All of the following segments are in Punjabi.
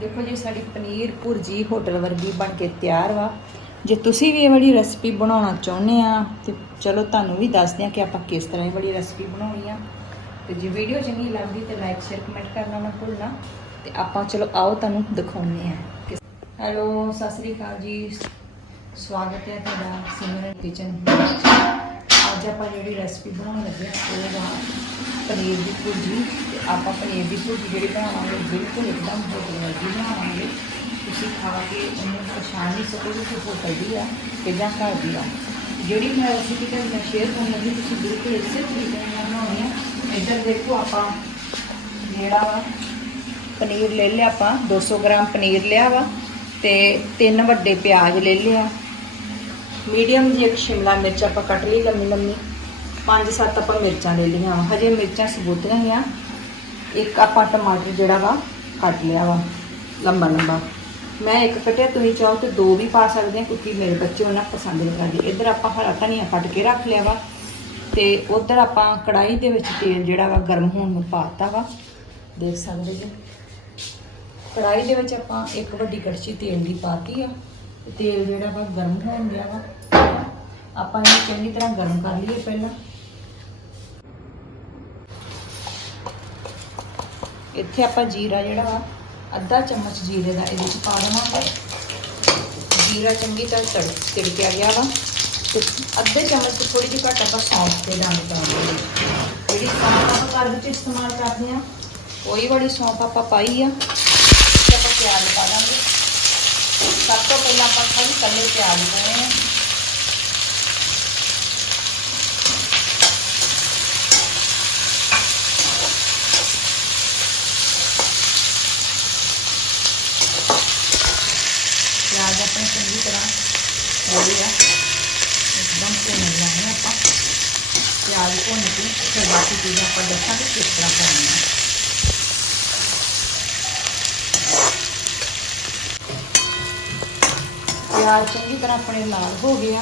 ਦੇਖੋ ਜੀ, ਸਾਡੀ ਪਨੀਰ ਭੁਰਜੀ ਹੋਟਲ ਵਰਗੀ ਬਣ ਕੇ ਤਿਆਰ ਵਾ। ਜੇ ਤੁਸੀਂ ਵੀ ਇਹ ਵਾਲੀ ਰੈਸਪੀ ਬਣਾਉਣਾ ਚਾਹੁੰਦੇ ਆ, ਤੇ ਚਲੋ ਤੁਹਾਨੂੰ ਵੀ ਦੱਸਦੇ ਆ ਕਿ ਆਪਾਂ ਕਿਸ ਤਰ੍ਹਾਂ ਇਹ ਵਾਲੀ ਰੈਸਪੀ ਬਣਾਉਣੀ ਆ। ਤੇ ਜੇ ਵੀਡੀਓ ਚੰਗੀ ਲੱਗਦੀ ਤੇ ਲਾਈਕ ਸ਼ੇਅਰ ਕਮੈਂਟ ਕਰਨਾ ਨਾ ਭੁੱਲਣਾ। ਤੇ ਆਪਾਂ ਚਲੋ ਆਓ ਤੁਹਾਨੂੰ ਦਿਖਾਉਂਦੇ ਆ ਹੈਲੋ ਸਤਿ ਸ੍ਰੀ ਅਕਾਲ ਜੀ। ਸਵਾਗਤ ਹੈ ਤੁਹਾਡਾ ਸਿਮਰਨ ਕਿਚਨ ਅੱਜ ਆਪਾਂ ਜਿਹੜੀ ਰੈਸਪੀ ਬਣਾਉਣ ਲੱਗੇ ਆ, ਉਹ ਵਾ ਪਨੀਰ ਦੀ ਭੁਰਜੀ ਤੇ ਆਪਾਂ ਪਨੀਰ ਦੀ ਭੁਰਜੀ ਜਿਹੜੀ ਬਣਾਵਾਂਗੇ ਬਿਲਕੁਲ ਇੱਕਦਮ ਹੋਟਲ ਵਰਗੀ ਬਣਾਵਾਂਗੇ। ਤੁਸੀਂ ਖਾ ਕੇ ਉਹਨੂੰ ਪਛਾਣ ਨਹੀਂ ਸਕੋਗੇ ਕਿ ਹੋਟਲ ਦੀ ਆ ਕਿ ਜਾਂ ਘਰ ਦੀ ਆ। ਜਿਹੜੀ ਮੈਂ ਰੈਸਪੀ ਤੁਹਾਨੂੰ ਮੈਂ ਸ਼ੇਅਰ ਕਰਨ ਲੱਗੀ, ਤੁਸੀਂ ਬਿਲਕੁਲ ਇਸੇ ਤਰੀਕੇ ਨਾਲ ਬਣਾਉਣੀ ਆ। ਇੱਧਰ ਦੇਖੋ ਆਪਾਂ ਜਿਹੜਾ ਵਾ ਪਨੀਰ ਲੈ ਲਿਆ ਆਪਾਂ 200 ਗ੍ਰਾਮ ਪਨੀਰ ਲਿਆ ਵਾ ਤੇ ਤਿੰਨ ਵੱਡੇ ਪਿਆਜ਼ ਲੈ ਲਿਆ ਮੀਡੀਅਮ ਜਿਹੀ ਇੱਕ ਸ਼ਿਮਲਾ ਮਿਰਚ ਆਪਾਂ ਕੱਟ ਲਈ ਲੰਮੀ ਲੰਮੀ। ਪੰਜ ਸੱਤ ਆਪਾਂ ਮਿਰਚਾਂ ਲੈ ਲਈਆਂ ਵਾ। ਹਜੇ ਮਿਰਚਾਂ ਸਬੂਤੀਆਂ ਹੀ ਆ। ਇੱਕ ਆਪਾਂ ਟਮਾਟਰ ਜਿਹੜਾ ਵਾ, ਕੱਟ ਲਿਆ ਵਾ, ਲੰਬਾ ਲੰਬਾ। ਮੈਂ ਇੱਕ ਕੱਟਿਆ, ਤੁਸੀਂ ਚਾਹੋ ਤੇ ਦੋ ਵੀ ਪਾ ਸਕਦੇ ਆ, ਕਿਉਂਕਿ ਮੇਰੇ ਬੱਚੇ ਉਹਨਾਂ ਪਸੰਦ ਨਹੀਂ ਕਰਦੇ। ਇੱਧਰ ਆਪਾਂ ਹਰਾ ਧਨੀਆ ਕੱਟ ਕੇ ਰੱਖ ਲਿਆ ਵਾ। ਤੇ ਉਧਰ ਆਪਾਂ ਕੜਾਈ ਦੇ ਵਿੱਚ ਤੇਲ ਜਿਹੜਾ ਵਾ, ਗਰਮ ਹੋਣ ਨੂੰ ਪਾਤਾ ਵਾ। ਦੇਖ ਸਕਦੇ ਜੀ। ਕੜਾਈ ਦੇ ਵਿੱਚ ਆਪਾਂ ਇੱਕ ਵੱਡੀ ਕੜਛੀ ਤੇਲ ਦੀ ਪਾਤੀ ਆ। ਤੇਲ ਜਿਹੜਾ ਵਾ, ਗਰਮ ਹੋਣ ਗਿਆ ਵਾ। ਆਪਾਂ ਇਹਨੂੰ ਚੰਗੀ ਤਰ੍ਹਾਂ ਗਰਮ ਕਰ ਲਈਏ ਪਹਿਲਾਂ। ਇੱਥੇ ਆਪਾਂ ਜੀਰਾ ਜਿਹੜਾ ਵਾ, ਅੱਧਾ ਚਮਚ ਜੀਰੇ ਦਾ ਇਹਦੇ ਵਿੱਚ ਪਾ ਦੇਵਾਂਗੇ। ਜੀਰਾ ਚੰਗੀ ਤਰ੍ਹਾਂ ਤੜ ਤਿੜਕਿਆ ਗਿਆ ਵਾ ਤੇ ਅੱਧੇ ਚਮਚ ਤੋਂ ਥੋੜੀ ਜਿਹੀ ਘੱਟ ਆਪਾਂ ਸੌਂਫ ਤੇ ਡਾਲ ਕਰਾਂਗੇ ਜਿਹੜੀ ਸੌਂਫ ਆਪਾਂ ਘਰ ਵਿੱਚ ਇਸਤੇਮਾਲ ਕਰਦੇ ਆ ਕੋਈ ਵਾਲੀ ਸੌਂਫ ਆਪਾਂ ਪਾਈ ਆ। ਆਪਾਂ ਪਿਆਜ਼ ਪਾ ਦਾਂਗੇ। ਸਭ ਤੋਂ ਪਹਿਲਾਂ ਆਪਾਂ ਖਾਲੀ ਕੱਲੇ ਪਿਆਜ਼ ਪਾਉਣੇ ਆ ਪਿਆਜ਼ ਆਪਣੇ ਚੰਗੀ ਤਰ੍ਹਾਂ ਹੋ ਗਿਆ ਇੱਕਦਮ ਭੁੰਨ ਲੈਣੇ ਆਪਾਂ। ਪਿਆਜ਼ ਭੁੰਨ ਕੇ ਫਿਰ ਬਾਕੀ ਚੀਜ਼ਾਂ ਆਪਾਂ ਦੱਸਾਂਗੇ ਕਿਸ ਤਰ੍ਹਾਂ ਪਾਉਣੀਆਂ ਪਿਆਜ਼ ਚੰਗੀ ਤਰ੍ਹਾਂ ਆਪਣੇ ਲਾਲ ਹੋ ਗਿਆ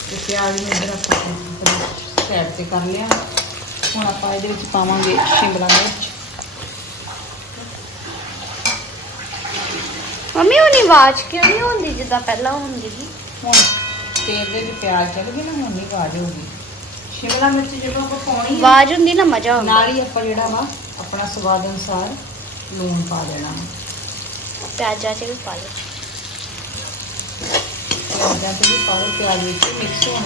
ਤੇ ਪਿਆਜ਼ ਨੂੰ ਇੱਧਰ ਆਪਾਂ ਸਾਈਡ ਤੇ ਕਰ ਲਿਆ। ਹੁਣ ਆਪਾਂ ਇਹਦੇ ਵਿੱਚ ਪਾਵਾਂਗੇ ਸ਼ਿਮਲਾ ਮਿਰਚ। ਮੰਮੀ ਉਹ ਨੀ ਆਵਾਜ਼ ਕਿਉਂ ਨਹੀਂ ਹੁੰਦੀ ਜਿੱਦਾਂ ਪਹਿਲਾਂ ਹੁੰਦੀ ਸੀ? ਹੁਣ ਤੇਲ ਦੇ ਵਿੱਚ ਪਿਆਜ਼ ਚੜ ਗਏ ਨਾ ਹੁਣ ਨਹੀਂ ਆਵਾਜ਼ ਹੋਊਗੀ। ਸ਼ਿਮਲਾ ਮਿਰਚ ਜਦੋਂ ਆਪਾਂ ਪਾਉਣੀ ਹੈ ਆਵਾਜ਼ ਹੁੰਦੀ ਨਾ ਮਜ਼ਾ ਆਉਂਦਾ। ਨਾਲ ਹੀ ਆਪਾਂ ਜਿਹੜਾ ਵਾ ਆਪਣਾ ਸਵਾਦ ਅਨੁਸਾਰ ਲੂਣ ਪਾ ਦੇਣਾ ਪਿਆਜ਼ਾਂ 'ਚ ਵੀ ਪਾ ਲਓ। ਪਿਆਜ਼ਾਂ ਤੇ ਵੀ ਪਾਓ ਪਿਆਜ਼ ਵਿੱਚ ਮਿਕਸ ਹੋਣ।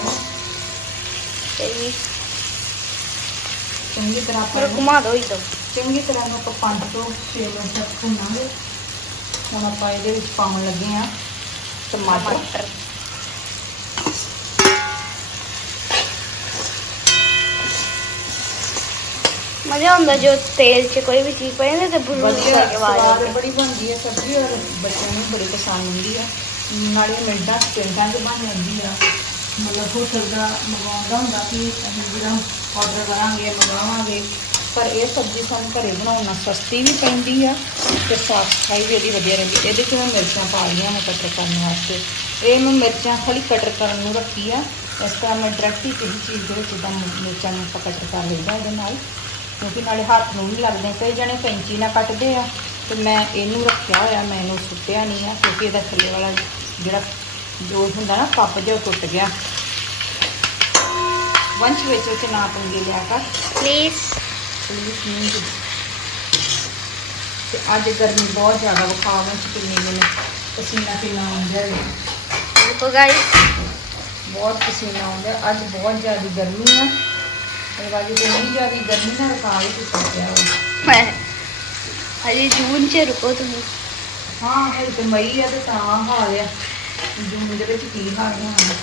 ਤੇ ਵੀ ਚੰਗੀ ਤਰ੍ਹਾਂ ਆਪਾਂ ਇਹਨੂੰ- ਘੁਮਾ ਦੋ ਇਦੋਂ ਚੰਗੀ ਤਰ੍ਹਾਂ ਨੂੰ ਆਪਾਂ 5 ਤੋਂ 6 ਮਿੰਟ ਤੱਕ ਭੁੰਨਾਂਗੇ ਹੁਣ ਆਪਾਂ ਇਹਦੇ ਵਿੱਚ ਪਾਉਣ ਲੱਗੇ ਆ ਟਮਾਟਰ। ਟਮਾਟਰ। ਮਜ਼ਾ ਆਉਂਦਾ ਜੋ ਤੇਲ 'ਚ ਕੋਈ ਵੀ ਚੀਜ਼ ਪਏ ਨਾ ਤੇ ਬੁਰੂ ਵਧੀਆ ਕਰਕੇ ਆਵਾਜ਼ ਸਵਾਦ ਆਉਂਦੀ ਬੜੀ ਬਣਦੀ ਹੈ ਸਬਜ਼ੀ ਔਰ ਬੱਚਿਆਂ ਨੂੰ ਬੜੀ ਪਸੰਦ ਹੁੰਦੀ ਆ। ਨਾਲੇ ਮਿੰਟਾਂ ਸਕਿੰਟਾਂ 'ਚ ਬਣ ਜਾਂਦੀ ਆ। ਮਤਲਬ ਹੋਟਲ ਦਾ ਮੰਗਵਾਉਂਦਾ ਹੁੰਦਾ ਕਿ ਅਸੀਂ ਜਿਹੜਾ ਆਰਡਰ ਕਰਾਂਗੇ ਮੰਗਵਾਵਾਂਗੇ। ਪਰ ਇਹ ਸਬਜ਼ੀ ਸਾਨੂੰ ਘਰੇ ਬਣਾਉਣਾ ਸਸਤੀ ਵੀ ਪੈਂਦੀ ਆ ਤੇ ਸਾਫ਼ ਸਫ਼ਾਈ ਵੀ ਇਹਦੀ ਵਧੀਆ ਰਹਿੰਦੀ। ਇਹਦੇ 'ਚ ਮੈਂ ਮਿਰਚਾਂ ਪਾ ਲਈਆਂ ਮੈਂ ਕਟਰ ਕਰਨ ਵਾਸਤੇ। ਇਹ ਮੈਂ ਮਿਰਚਾਂ ਖਾਲੀ ਕਟਰ ਕਰਨ ਨੂੰ ਰੱਖੀ ਆ। ਇਸ ਤਰ੍ਹਾਂ ਮੈਂ ਡਾਇਰੈਕਟ ਹੀ ਕਿਸੇ ਚੀਜ਼ ਦੇ ਵਿੱਚ ਜਿੱਦਾਂ ਮਿਰਚਾਂ ਨੂੰ ਆਪਾਂ ਕਟਰ ਕਰ ਲਈਦਾ ਇਹਦੇ ਨਾਲ। ਕਿਉਂਕਿ ਨਾਲੇ ਹੱਥ ਨੂੰ ਵੀ ਲੱਗਦੇ ਕਈ ਜਣੇ ਕੈਂਚੀ ਨਾਲ ਕੱਟਦੇ ਆ ਤੇ ਮੈਂ ਇਹਨੂੰ ਰੱਖਿਆ ਹੋਇਆ ਮੈਂ ਇਹਨੂੰ ਸੁੱਟਿਆ ਨਹੀਂ ਆ ਕਿਉਂਕਿ ਇਹਦਾ ਥੱਲੇ ਵਾਲਾ ਜਿਹੜਾ ਜੋ ਹੁੰਦਾ ਨਾ ਕੱਪ ਜਿਹਾ ਟੁੱਟ ਗਿਆ। ਵੰਸ਼ ਵਿੱਚ ਵਿੱਚ ਨਾ ਪੰਗੇ ਲਿਆ ਕਰ। ਪਲੀਜ਼ ਨਹੀਂ। ਤੇ ਅੱਜ ਗਰਮੀ ਬਹੁਤ ਜ਼ਿਆਦਾ ਵਿਖਾਵਾਂ ਚ ਕਿੰਨੇ ਦਿਨ ਪਸੀਨਾ ਕਿੰਨਾ ਆਉਂਦਾ ਹੈ। ਦੇਖੋ ਗਾਇਸ ਬਹੁਤ ਪਸੀਨਾ ਆਉਂਦਾ। ਅੱਜ ਬਹੁਤ ਜ਼ਿਆਦਾ ਗਰਮੀ ਆ। ਨਹੀਂ ਜ਼ਿਆਦਾ ਗਰਮੀ ਨਾਲ ਟੁੱਟਾ ਹਜੇ ਜੂਨ 'ਚ ਰੁਕੋ ਤੁਸੀਂ। ਹਾਂ ਹਜੇ ਤੇ ਮਈ ਆ ਤੇ ਤਾਂ ਹਾਲ ਆ। ਜੂਨ ਦੇ ਵਿੱਚ ਕੀ ਹਾਲ ਹੋਣਾ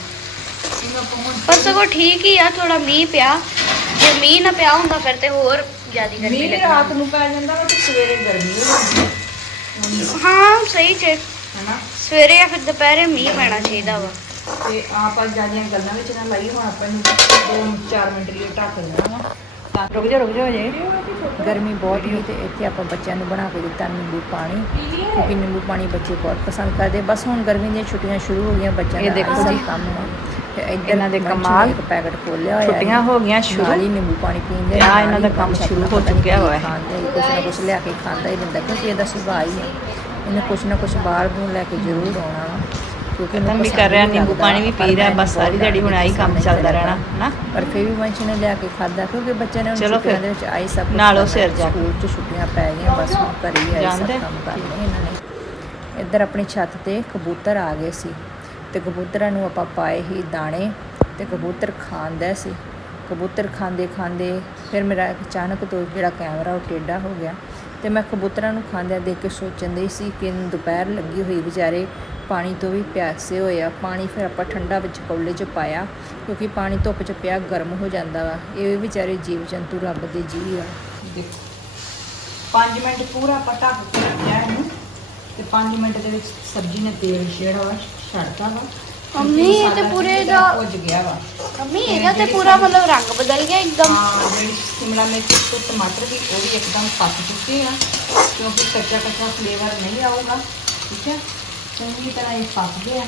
ਪਰ ਸਗੋਂ ਠੀਕ ਹੀ ਆ ਥੋੜਾ ਮੀਂਹ ਪਿਆ। ਜੇ ਮੀਂਹ ਨਾ ਪਿਆ ਹੁੰਦਾ ਫਿਰ ਤੇ ਹੋਰ ਜ਼ਿਆਦਾ ਗਰਮੀ ਮੀਂਹ ਰਾਤ ਨੂੰ ਪੈ ਜਾਂਦਾ ਵਾ ਤੇ ਸਵੇਰੇ ਗਰਮੀ ਹੋ ਜਾਂਦੀ ਹੈ ਹਾਂ ਸਹੀ ਚ। ਹਨਾ? ਸਵੇਰੇ ਜਾਂ ਫਿਰ ਦੁਪਹਿਰੇ ਮੀਂਹ ਪੈਣਾ ਚਾਹੀਦਾ ਵਾ। ਤੇ ਆਪਾਂ ਜਿਆਦੀਆਂ ਗੱਲਾਂ ਵਿੱਚ ਨਾ ਲਾਈ ਹੁਣ ਆਪਾਂ ਨੂੰ 2-4 ਮਿੰਟ ਲਈ ਢੱਕ ਦੇਣਾ ਵਾ ਤਾਂ ਰੁਕ ਜਾ ਰੁਕ ਜਾ ਜੇ ਗਰਮੀ ਬਹੁਤ ਹੀ ਤੇ ਇੱਥੇ ਆਪਾਂ ਬੱਚਿਆਂ ਨੂੰ ਬਣਾ ਕੇ ਦਿੱਤਾ ਨਿੰਬੂ ਪਾਣੀ ਕਿਉਂਕਿ ਨਿੰਬੂ ਪਾਣੀ ਬੱਚੇ ਬਹੁਤ ਪਸੰਦ ਕਰਦੇ। ਬਸ ਹੁਣ ਗਰਮੀ ਦੀਆਂ ਛੁੱਟੀਆਂ ਸ਼ੁਰੂ ਹੋ ਗਈਆਂ ਬੱਚਿਆਂ ਦਾ ਦੇਖੋ ਜੀ ਕੰਮ ਤੇ ਇੱਧਰ ਇਹਨਾਂ ਦੇ ਕਮਾਲ ਇੱਕ ਪੈਕਟ ਖੋਲਿਆ ਹੋਇਆ ਛੁੱਟੀਆਂ ਹੋ। ਗਈਆਂ ਸ਼ੁਰੂ। ਨਾਲ ਹੀ ਨਿੰਬੂ ਪਾਣੀ ਪੀਂਦੇ ਆ ਇਹਨਾਂ ਦਾ ਕੰਮ ਸ਼ੁਰੂ ਹੋ ਚੁੱਕਿਆ ਹੋਇਆ ਹੈ। ਕੁਛ ਨਾ ਕੁਛ ਲਿਆ ਕੇ ਖਾਂਦਾ ਹੀ ਰਹਿੰਦਾ ਕਿਉਂਕਿ ਇਹਦਾ ਸੁਭਾਅ ਹੀ ਹੈ ਇਹਨੇ ਕੁਛ ਨਾ ਕੁਛ ਬਾਹਰ ਨੂੰ ਲੈ ਕੇ ਜ਼ਰੂਰ ਆਉਣਾ ਖਤਮ ਵੀ ਕਰ ਰਿਹਾ ਨਿੰਬੂ ਪਾਣੀ ਵੀ ਪੀ ਰਿਹਾ ਬਸ ਸਾਰੀ ਦਿਹਾੜੀ ਹੁਣ ਆਹੀ ਕੰਮ ਚੱਲਦਾ ਰਹਿਣਾ ਹਨਾ ਪਰ ਫਿਰ ਵੀ ਵੰਸ਼ ਨੇ ਲਿਆ ਕੇ ਖਾਦਾ ਕਿਉਂਕਿ ਬੱਚੇ ਨੇ ਚਲੋ ਫਿਰ। ਦੇ ਵਿੱਚ ਆਈ ਸਭ ਨਾਲੋਂ ਸਿਰ ਜਾ। ਸਕੂਲ 'ਚ ਛੁੱਟੀਆਂ ਪੈ ਗਈਆਂ ਬਸ ਹੁਣ ਘਰੇ ਹੀ ਆਈ ਸਭ? ਕੰਮ ਕਰਨੇ ਇਹਨਾਂ ਨੇ ਇੱਧਰ ਆਪਣੀ ਛੱਤ ਤੇ ਕਬੂਤਰ ਆ ਗਏ ਸੀ ਤੇ ਕਬੂਤਰਾਂ ਨੂੰ ਆਪਾਂ ਪਾਏ ਹੀ ਦਾਣੇ ਤੇ ਕਬੂਤਰ ਖਾਂਦਾ ਸੀ ਕਬੂਤਰ ਖਾਂਦੇ ਖਾਂਦੇ ਫਿਰ ਮੇਰਾ ਅਚਾਨਕ ਤੋਂ ਜਿਹੜਾ ਕੈਮਰਾ ਉਹ ਟੇਢਾ ਹੋ ਗਿਆ ਤੇ ਮੈਂ ਕਬੂਤਰਾਂ ਨੂੰ ਖਾਂਦਿਆਂ ਦੇਖ ਕੇ ਸੋਚਣ ਦੀ ਸੀ ਕਿ ਦੁਪਹਿਰ ਲੱਗੀ ਹੋਈ ਵਿਚਾਰੇ ਪਾਣੀ ਤੋਂ ਵੀ ਪਿਆਸੇ ਹੋਏ ਆ। ਪਾਣੀ ਫਿਰ ਆਪਾਂ ਠੰਡਾ ਵਿੱਚ ਕੌਲੇ 'ਚ ਪਾਇਆ ਕਿਉਂਕਿ ਪਾਣੀ ਧੁੱਪ 'ਚ ਪਿਆ ਗਰਮ ਹੋ ਜਾਂਦਾ ਵਾ। ਇਹ ਵੀ ਵਿਚਾਰੇ ਜੀਵ ਜੰਤੂ ਰੱਬ ਦੇ ਜੀਵ ਆ। ਦੇਖੋ 5 ਮਿੰਟ ਪੂਰਾ ਆਪਾਂ ਢੱਕ ਕੇ ਰੱਖਿਆ ਇਹਨੂੰ ਤੇ 5 ਮਿੰਟ ਦੇ ਵਿੱਚ ਸਬਜ਼ੀ ਨੇ ਤੇਲ ਛੇੜਾ ਵਾ ਛੱਡਤਾ ਵਾ। ਮੰਮੀ, ਇਹ ਤੇ ਪੂਰੇ ਦਾ- ਭੁੱਜ ਗਿਆ ਵਾ। ਮੰਮੀ ਇਹਦਾ ਤੇ ਪੂਰਾ ਮਤਲਬ ਰੰਗ ਬਦਲ ਗਿਆ ਇੱਕਦਮ। ਹਾਂ ਜਿਹੜੀ ਸ਼ਿਮਲਾ ਮਿਰਚ ਤੇ ਟਮਾਟਰ ਵੀ ਉਹ ਵੀ ਇੱਕਦਮ ਪੱਕ ਚੁੱਕੇ ਆ ਕਿਉਂਕਿ ਕੱਚਾ ਕੱਚਾ ਫਲੇਵਰ ਨਹੀਂ ਆਊਗਾ ਠੀਕ ਹੈ? ਚੰਗੀ ਤਰ੍ਹਾਂ ਇਹ ਪੱਕ ਗਿਆ।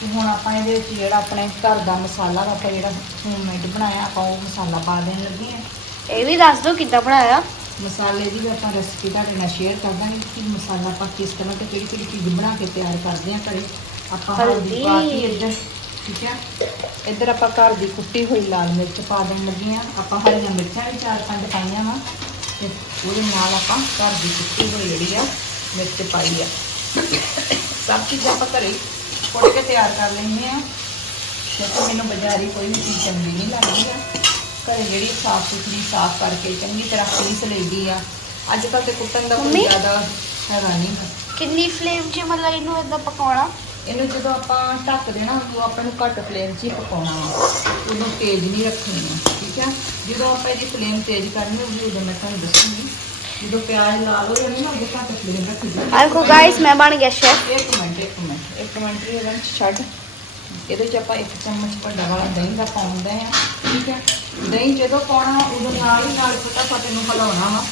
ਤੇ ਹੁਣ ਆਪਾਂ ਇਹਦੇ ਵਿੱਚ ਜਿਹੜਾ ਆਪਣੇ ਘਰ ਦਾ ਮਸਾਲਾ ਵਾ ਆਪਾਂ ਜਿਹੜਾ ਹੋਮਮੇਡ ਬਣਾਇਆ ਆਪਾਂ ਉਹ ਮਸਾਲਾ ਪਾ ਦੇਣ ਲੱਗੇ ਆ ਇਹ ਵੀ ਦੱਸ ਦਿਓ ਕਿੱਦਾਂ ਬਣਾਇਆ। ਮਸਾਲੇ ਦੀ ਵੀ ਆਪਾਂ ਰੈਸਪੀ ਤੁਹਾਡੇ ਨਾਲ ਸ਼ੇਅਰ ਕਰ ਦਾਂਗੇ ਕਿ ਮਸਾਲਾ ਆਪਾਂ ਕਿਸ ਤਰ੍ਹਾਂ ਤੇ ਕਿਹੜੀ ਕਿਹੜੀ ਚੀਜ਼ ਬਣਾ ਕੇ ਤਿਆਰ ਕਰਦੇ ਆ ਘਰੇ। ਆਪਾਂ ਹਲਦੀ ਪਾਤੀ ਇੱਧਰ ਠੀਕ ਹੈ? ਇੱਧਰ ਆਪਾਂ ਘਰ ਦੀ ਕੁੱਟੀ ਹੋਈ ਲਾਲ ਮਿਰਚ ਪਾ ਦੇਣ ਲੱਗੇ ਆ ਆਪਾਂ ਹਰੀਆਂ ਮਿਰਚਾਂ ਵੀ ਚਾਰ ਪੰਜ ਪਾਈਆਂ ਵਾ। ਤੇ ਉਹਦੇ ਨਾਲ ਆਪਾਂ ਘਰ ਦੀ ਕੁੱਟੀ ਹੋਈ ਜਿਹੜੀ ਆ ਮਿਰਚ ਪਾਈ ਆ। ਸਭ ਚੀਜ਼ਾਂ ਆਪਾਂ ਘਰੇ ਕੁੱਟ ਕੇ ਤਿਆਰ ਕਰ ਲੈਂਦੇ ਆ ਕਿਉਂਕਿ ਮੈਨੂੰ ਬਾਜ਼ਾਰੀ ਕੋਈ ਵੀ ਚੀਜ਼ ਚੰਗੀ ਨਹੀਂ ਲੱਗਦੀ ਆ। ਘਰੇ ਜਿਹੜੀ ਸਾਫ਼ ਸੁਥਰੀ ਸਾਫ਼ ਕਰਕੇ ਚੰਗੀ ਤਰ੍ਹਾਂ ਪੀਸ ਲਈਦੀ ਆ। ਅੱਜ ਕੱਲ ਤੇ ਕੁੱਟਣ ਦਾ ਕੋਈ ਮੰਮੀ? ਜ਼ਿਆਦਾ ਹੈਗਾ ਨਹੀਂ ਕਿੰਨੀ ਫਲੇਮ 'ਚ ਮਤਲਬ ਇਹਨੂੰ ਇਦਾਂ ਪਕਾਉਣਾ? ਇਹਨੂੰ ਜਦੋਂ ਆਪਾਂ ਢੱਕ ਦੇਣਾ ਉਦੋਂ ਆਪਾਂ ਨੂੰ ਘੱਟ ਫਲੇਮ 'ਚ ਹੀ ਪਕਾਉਣਾ ਵਾ। ਉਦੋਂ ਤੇਜ਼ ਨਹੀਂ ਰੱਖਣੀ ਆ ਠੀਕ ਆ? ਜਦੋਂ ਆਪਾਂ ਇਹਦੀ ਫਲੇਮ ਤੇਜ਼ ਕਰਨੀ ਹੋਊਗੀ ਉਦੋਂ ਮੈਂ ਤੁਹਾਨੂੰ ਦੱਸੂਗੀ। ਜਦੋਂ ਪਿਆਜ਼ ਲਾਲ ਹੋ ਜਾਣੇ ਨਾ ਉਦੋਂ ਘੱਟ ਫਲੇਮ ਰੱਖੀ ਜੀ ਆ ਦੇਖੋ ਗਾਇਸ ਮੈਂ ਬਣ ਗਿਆ ਸ਼ੈਫ ਇੱਕ ਮਿੰਟ ਇੱਕ ਮਿੰਟ ਇੱਕ ਮਿੰਟ ਇਹ ਵਿੱਚ ਛੱਡ। ਇਹਦੇ ਚ ਆਪਾਂ ਇੱਕ ਚਮਚ ਵੱਡਾ ਵਾਲਾ ਦਹੀਂ ਦਾ ਪਾਉਂਦੇ ਆ ਠੀਕ ਹੈ? ਦਹੀਂ ਜਦੋਂ ਪਾਉਣਾ ਉਦੋਂ ਨਾਲ ਹੀ ਨਾਲ ਫਟਾਫਟ ਇਹਨੂੰ ਹਿਲਾਉਣਾ ਵਾ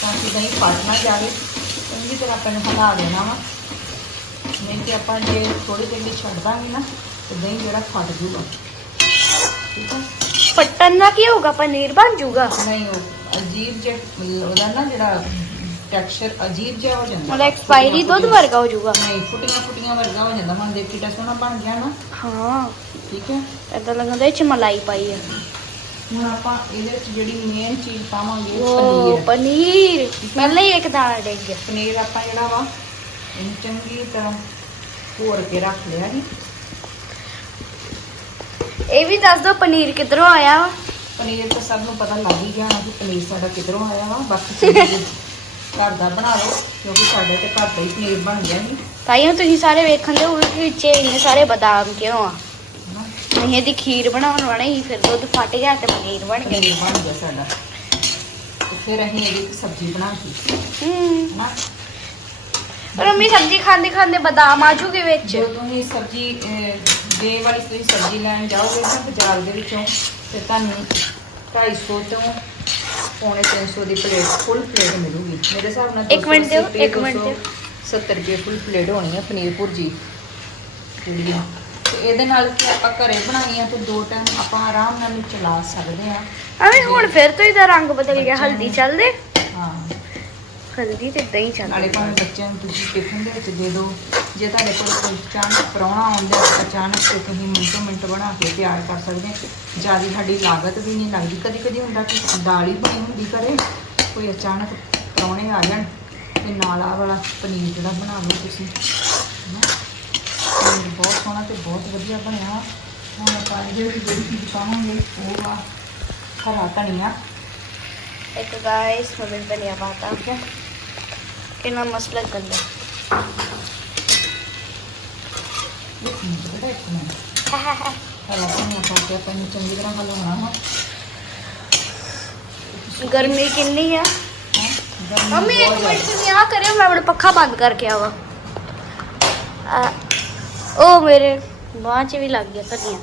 ਤਾਂ ਕਿ ਦਹੀਂ ਫਟ ਨਾ ਜਾਵੇ। ਚੰਗੀ ਤਰ੍ਹਾਂ ਆਪਾਂ ਇਹਨੂੰ ਹਿਲਾ ਦੇਣਾ ਵਾ। ਨਹੀਂ ਤੇ ਆਪਾਂ ਜੇ ਥੋੜੀ ਲਈ ਛੱਡ ਦਾਂਗੇ ਨਾ ਤੇ ਦਹੀਂ ਜਿਹੜਾ ਫਟ ਜੂਗਾ ਠੀਕ ਹੈ? ਫੱਟਣ ਨਾਲ ਕੀ ਹੋਊਗਾ? ਪਨੀਰ ਬਣ ਜਾਊਗਾ। ਨਹੀਂ ਉਹ ਅਜੀਬ ਜਿਹਾ ਉਹਦਾ ਨਾ ਜਿਹੜਾ ਟੈਕਸਚਰ ਅਜੀਬ ਜਿਹਾ ਹੋ ਜਾਂਦਾ। ਮਤਲਬ ਐਕਸਪਾਇਰੀ ਦੁੱਧ ਵਰਗਾ ਹੋ ਜਾਊਗਾ। ਨਹੀਂ ਫੁੱਟੀਆਂ ਫੁੱਟੀਆਂ ਵਰਗਾ ਹੋ ਜਾਂਦਾ। ਹੁਣ ਦੇਖ ਕਿੱਡਾ ਸੋਹਣਾ ਬਣ ਗਿਆ ਨਾ। ਹਾਂ। ਠੀਕ ਹੈ? ਇਦਾਂ ਲੱਗਦਾ ਇਹ ਚ ਮਲਾਈ ਪਾਈ ਹੈ ਹੁਣ ਆਪਾਂ ਇਹਦੇ ਵਿੱਚ ਜਿਹੜੀ ਮੇਨ ਚੀਜ਼ ਪਾਵਾਂਗੇ ਉਹ ਪਨੀਰ। ਪਨੀਰ। ਪਹਿਲਾਂ ਹੀ ਇੱਕ ਦਾਣਾ ਡਿੱਗ ਗਿਆ। ਪਨੀਰ ਆਪਾਂ ਜਿਹੜਾ ਵਾ ਇਹਨੂੰ ਚੰਗੀ ਤਰ੍ਹਾਂ ਭੋਰ ਕੇ ਰੱਖ ਲਿਆ ਜੀ। ਇਹ ਵੀ ਦੱਸ ਦਿਓ ਪਨੀਰ ਕਿੱਧਰੋਂ ਆਇਆ ਵਾ? ਪਨੀਰ ਤਾਂ ਸਭ ਨੂੰ ਪਤਾ ਲੱਗ ਹੀ ਗਿਆ ਕਿ ਪਨੀਰ ਸਾਡਾ ਕਿੱਧਰੋਂ ਆਇਆ ਵਾ। ਬਾਕੀ ਤੁਸੀਂ ਘਰ ਦਾ ਬਣਾ ਲਓ ਕਿਉਂਕਿ ਸਾਡੇ ਤੇ ਘਰ ਦਾ ਹੀ ਪਨੀਰ ਬਣ ਗਿਆ ਜੀ ਤਾਈਓ ਤੁਸੀਂ ਸਾਰੇ ਵੇਖਣ ਦੇ ਕਿ ਵਿੱਚ ਇੰਨੇ ਸਾਰੇ ਬਦਾਮ ਕਿਉਂ ਆ? ਅਸੀਂ ਇਹਦੀ ਖੀਰ ਬਣਾਉਣ ਵਾਲੇ ਹੀ ਫਿਰ ਦੁੱਧ ਫਟ ਗਿਆ ਤੇ ਪਨੀਰ ਬਣ ਗਿਆ। ਪਨੀਰ ਬਣ ਗਿਆ ਸਾਡਾ। ਤੇ ਫਿਰ ਅਸੀਂ ਇਹਦੀ ਇੱਕ ਸਬਜ਼ੀ ਬਣਾਤੀ। ਹੂੰ। ਹਨਾ? ਪਰ ਮੰਮੀ ਸਬਜ਼ੀ ਖਾਂਦੇ ਖਾਂਦੇ ਬਦਾਮ ਆ ਜੂਗੇ ਵਿੱਚ। ਜੋ ਤੁਸੀਂ ਸਬਜ਼ੀ ਅਹ, ਜੇ ਵਾਲੀ ਤੁਸੀਂ ਸਬਜ਼ੀ ਲੈਣ ਜਾਓਗੇ ਨਾ ਬਾਜ਼ਾਰ ਦੇ ਵਿੱਚੋਂ ਤੇ ਤੁਹਾਨੂੰ 250 ਤੋਂ ਪੌਣੇ 300 ਦੀ ਪਲੇਟ ਫੁੱਲ ਪਲੇਟ ਮਿਲੂਗੀ। ਮੇਰੇ ਹਿਸਾਬ ਨਾਲ ਇੱਕ ਮਿੰਟ ਦਿਓ, 280 ਇੱਕ ਮਿੰਟ ਦਿਓ। 70 ਰੁਪਏ ਫੁੱਲ ਪਲੇਟ ਹੋਣੀ ਹੈ ਪਨੀਰ ਭੁਰਜੀ। ਜਿਹੜੀ ਆ ਤੇ ਇਹਦੇ ਨਾਲ ਕੀ ਆਪਾਂ ਘਰੇ ਬਣਾਈ ਆ ਤੇ ਦੋ ਟਾਈਮ ਆਪਾਂ ਆਰਾਮ ਨਾਲ ਚਲਾ ਸਕਦੇ ਆ। ਅਵੇਂ ਹੁਣ ਫਿਰ ਤੋਂ ਇਹਦਾ ਰੰਗ ਬਦਲ ਗਿਆ ਹਲਦੀ ਚੱਲਦੇ। ਹਾਂ। ਹਲਦੀ ਤੇ ਦਹੀਂ ਚੱਲਦੇ ਨਾਲੇ ਭਾਵੇਂ ਬੱਚਿਆਂ ਨੂੰ ਤੁਸੀਂ ਟਿਫਿਨ ਦੇ ਵਿੱਚ ਦੇ ਦਿਓ ਜੇ ਤੁਹਾਡੇ ਕੋਲ ਕੋਈ ਅਚਾਨਕ ਪ੍ਰਾਹੁਣਾ ਆਉਂਦਾ ਤਾਂ ਅਚਾਨਕ ਤੇ ਤੁਸੀਂ ਮਿੰਟੋ ਮਿੰਟ ਬਣਾ ਕੇ ਤਿਆਰ ਕਰ ਸਕਦੇ ਜ਼ਿਆਦਾ ਸਾਡੀ ਲਾਗਤ ਵੀ ਨਹੀਂ ਲੱਗਦੀ। ਕਦੀ ਕਦੀ ਹੁੰਦਾ ਕਿ ਦਾਲ ਹੀ ਬਣੀ ਹੁੰਦੀ ਘਰੇ ਕੋਈ ਅਚਾਨਕ ਪ੍ਰਾਹੁਣੇ ਆ ਜਾਣ ਤੇ ਨਾਲ ਆਹ ਵਾਲਾ ਪਨੀਰ ਜਿਹੜਾ ਬਣਾ ਲਓ ਤੁਸੀਂ। ਬਹੁਤ ਸੋਹਣਾ ਤੇ ਬਹੁਤ ਵਧੀਆ ਬਣਿਆ। ਹੁਣ ਆਪਾਂ ਵਿੱਚ ਜਿਹੜੀ ਚੀਜ਼ ਪਾਵਾਂਗੇ ਉਹ ਆ ਹਰਾ ਧਨੀਆ। ਇੱਕ ਗਾਇਸ ਮੰਮੀ ਨੇ ਧਨੀਆ ਪਾਤਾ ਕਿੰਨਾ ਮਸਤ ਲੱਗਦਾ ਇੱਕ ਗਰਮੀ ਕਿੰਨੀ ਆ? ਹੈਂ? ਗਰਮੀ ਮੰਮੀ ਇੱਕ ਮਿੰਟ ਤੁਸੀਂ ਆ ਕਰਿਓ ਮੈਂ ਆਪਣਾ ਪੱਖਾ ਬੰਦ ਕਰਕੇ ਆਵਾਂ। ਆ, ਉਹ ਮੇਰੇ ਬਾਂਹ 'ਚ ਵੀ ਲੱਗ ਗਿਆ ਧਨੀਆ।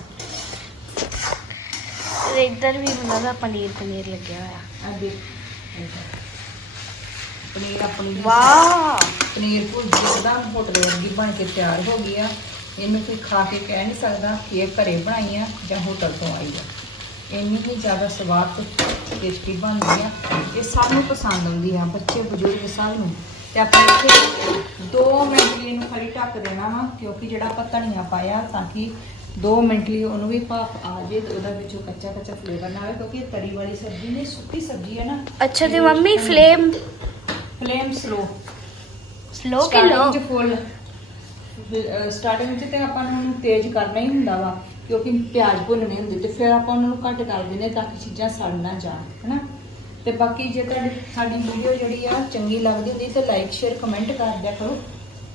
ਇੱਧਰ ਵੀ ਮੈਨੂੰ ਪਨੀਰ ਪਨੀਰ ਲੱਗਿਆ ਹੋਇਆ। ਪਨੀਰ ਆਪਣੀ ਵਾਹ। ਪਨੀਰ ਭੁਰਜੀ ਇੱਕਦਮ ਹੋਟਲ ਵਰਗੀ ਬਣ ਕੇ ਤਿਆਰ ਹੋ ਗਈ ਆ। ਇਹਨੂੰ ਕੋਈ ਖਾ ਕੇ ਕਹਿ ਨਹੀਂ ਸਕਦਾ ਕਿ ਇਹ ਘਰੇ ਬਣਾਈ ਆ ਜਾਂ ਹੋਟਲ ਤੋਂ ਆਈ ਆ। ਇੰਨੀ ਹੀ ਜ਼ਿਆਦਾ ਸਵਾਦ ਤੇ ਟੇਸਟੀ ਬਣਦੀ ਆ। ਇਹ ਸਭ ਨੂੰ ਪਸੰਦ ਆਉਂਦੀ ਆ ਬੱਚੇ ਬਜ਼ੁਰਗ ਸਭ ਨੂੰ। ਤੇ ਆਪਾਂ ਇੱਥੇ 2 ਮਿੰਟ ਢੱਕ ਦੇਣਾ ਵਾ ਕਿਉਂਕਿ ਜਿਹੜਾ ਆਪਾਂ ਧਨੀਆ ਪਾਇਆ ਤਾਂ ਕਿ 2 ਮਿੰਟ ਲਈ ਉਹਨੂੰ ਵੀ ਭਾਫ ਆ ਜੇ ਤੇ ਉਹਦਾ ਵਿੱਚੋਂ ਕੱਚਾ ਕੱਚਾ ਫਲੇਵਰ ਨਾ ਆਵੇ ਕਿਉਂਕਿ ਇਹ ਤਰੀ ਵਾਲੀ ਸਬਜ਼ੀ ਨਹੀਂ ਸੁੱਕੀ ਸਬਜ਼ੀ ਹੈ ਨਾ। ਅੱਛਾ ਤੇ mummy flame flame slow slow ਕਿ ਲੋ ਚ ਫੁੱਲ ਸਟਾਰਟਿੰਗ ਵਿੱਚ ਤੇ ਆਪਾਂ ਨੂੰ ਤੇਜ਼ ਕਰਨਾ ਹੀ ਹੁੰਦਾ ਵਾ ਕਿਉਂਕਿ ਪਿਆਜ਼ ਭੁੰਨਣੇ ਹੁੰਦੇ ਤੇ ਫਿਰ ਆਪਾਂ ਉਹਨਾਂ ਨੂੰ ਘੱਟ ਕਰ ਦਿੰਦੇ ਤਾਂ ਕਿ ਚੀਜ਼ਾਂ ਸੜ ਨਾ ਜਾਣ ਹਨਾ? ਤੇ ਬਾਕੀ ਜੇ ਤੁਹਾਡੀ ਸਾਡੀ ਵੀਡੀਓ ਜਿਹੜੀ ਆ ਚੰਗੀ ਲੱਗਦੀ ਹੁੰਦੀ ਤੇ ਲਾਈਕ ਸ਼ੇਅਰ ਕਮੈਂਟ ਕਰ ਦਿਆ ਕਰੋ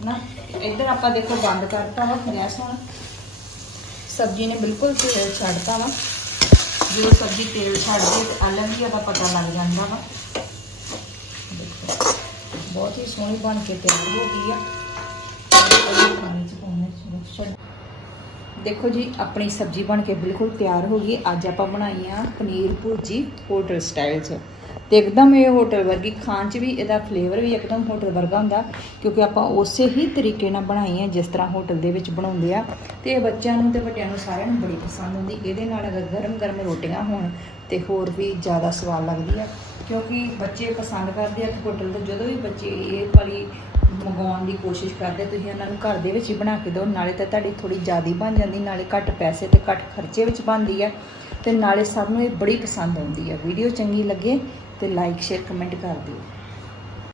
ਹਨਾ? ਇੱਧਰ ਆਪਾਂ ਦੇਖੋ ਬੰਦ ਕਰਤਾ ਵਾ ਗੈਸ ਹੁਣ। ਸਬਜ਼ੀ ਨੇ ਬਿਲਕੁਲ ਤੇਲ ਛੱਡਤਾ ਵਾ। ਜਦੋਂ ਸਬਜ਼ੀ ਤੇਲ ਛੱਡਦੀ ਹੈ ਤੇ ਆਲਣ ਦੀ ਦਾ ਪਤਾ ਲੱਗ ਜਾਂਦਾ ਵਾ। ਬਹੁਤ ਹੀ ਸੋਹਣੀ ਬਣ ਕੇ ਤਿਆਰ ਹੋ ਗਈ ਆ। ਪਾਣੀ ਚ ਪਾਉਣਾ ਦੇਖੋ ਜੀ, ਆਪਣੀ ਸਬਜ਼ੀ ਬਣ ਕੇ ਬਿਲਕੁਲ ਤਿਆਰ ਹੋ ਗਈ। ਅੱਜ ਆਪਾਂ ਬਣਾਈ ਆ ਪਨੀਰ ਭੁਰਜੀ ਹੋਟਲ ਸਟਾਈਲ 'ਚ। ਤੇ ਇੱਕਦਮ ਇਹ ਹੋਟਲ ਵਰਗੀ, ਖਾਣ 'ਚ ਵੀ ਇਹਦਾ ਫਲੇਵਰ ਵੀ ਇੱਕਦਮ ਹੋਟਲ ਵਰਗਾ ਹੁੰਦਾ, ਕਿਉਂਕਿ ਆਪਾਂ ਉਸੇ ਹੀ ਤਰੀਕੇ ਨਾਲ ਬਣਾਈ ਹੈ ਜਿਸ ਤਰ੍ਹਾਂ ਹੋਟਲ ਦੇ ਵਿੱਚ ਬਣਾਉਂਦੇ ਆ। ਤੇ ਇਹ ਬੱਚਿਆਂ ਨੂੰ ਤੇ ਵੱਡਿਆਂ ਨੂੰ ਸਾਰਿਆਂ ਨੂੰ ਬੜੀ ਪਸੰਦ ਆਉਂਦੀ ਇਹਦੇ ਨਾਲ ਅਗਰ ਗਰਮ ਗਰਮ ਰੋਟੀਆਂ ਹੋਣ ਤੇ ਹੋਰ ਵੀ ਜ਼ਿਆਦਾ ਸਵਾਦ ਲੱਗਦੀ ਆ। ਕਿਉਂਕਿ ਬੱਚੇ ਪਸੰਦ ਕਰਦੇ ਆ ਕਿ ਹੋਟਲ ਤੋਂ, ਜਦੋਂ ਵੀ ਬੱਚੇ ਇਹ ਵਾਲੀ ਮੰਗਵਾਉਣ ਦੀ ਕੋਸ਼ਿਸ਼ ਕਰਦੇ ਤੁਸੀਂ ਉਹਨਾਂ ਨੂੰ ਘਰ ਦੇ ਵਿੱਚ ਹੀ ਬਣਾ ਕੇ ਦਿਓ, ਨਾਲੇ ਤਾਂ ਤੁਹਾਡੀ ਥੋੜੀ ਜ਼ਿਆਦੀ ਬਣ ਜਾਂਦੀ, ਨਾਲੇ ਘੱਟ ਪੈਸੇ ਤੇ ਘੱਟ ਖਰਚੇ ਵਿੱਚ ਬਣਦੀ ਹੈ ਤੇ ਨਾਲੇ ਸਭ ਨੂੰ ਇਹ ਬੜੀ ਪਸੰਦ ਆਉਂਦੀ ਹੈ ਵੀਡੀਓ ਚੰਗੀ ਲੱਗੇ ਤੇ ਲਾਈਕ ਸ਼ੇਅਰ ਕਮੈਂਟ ਕਰ ਦਿਓ।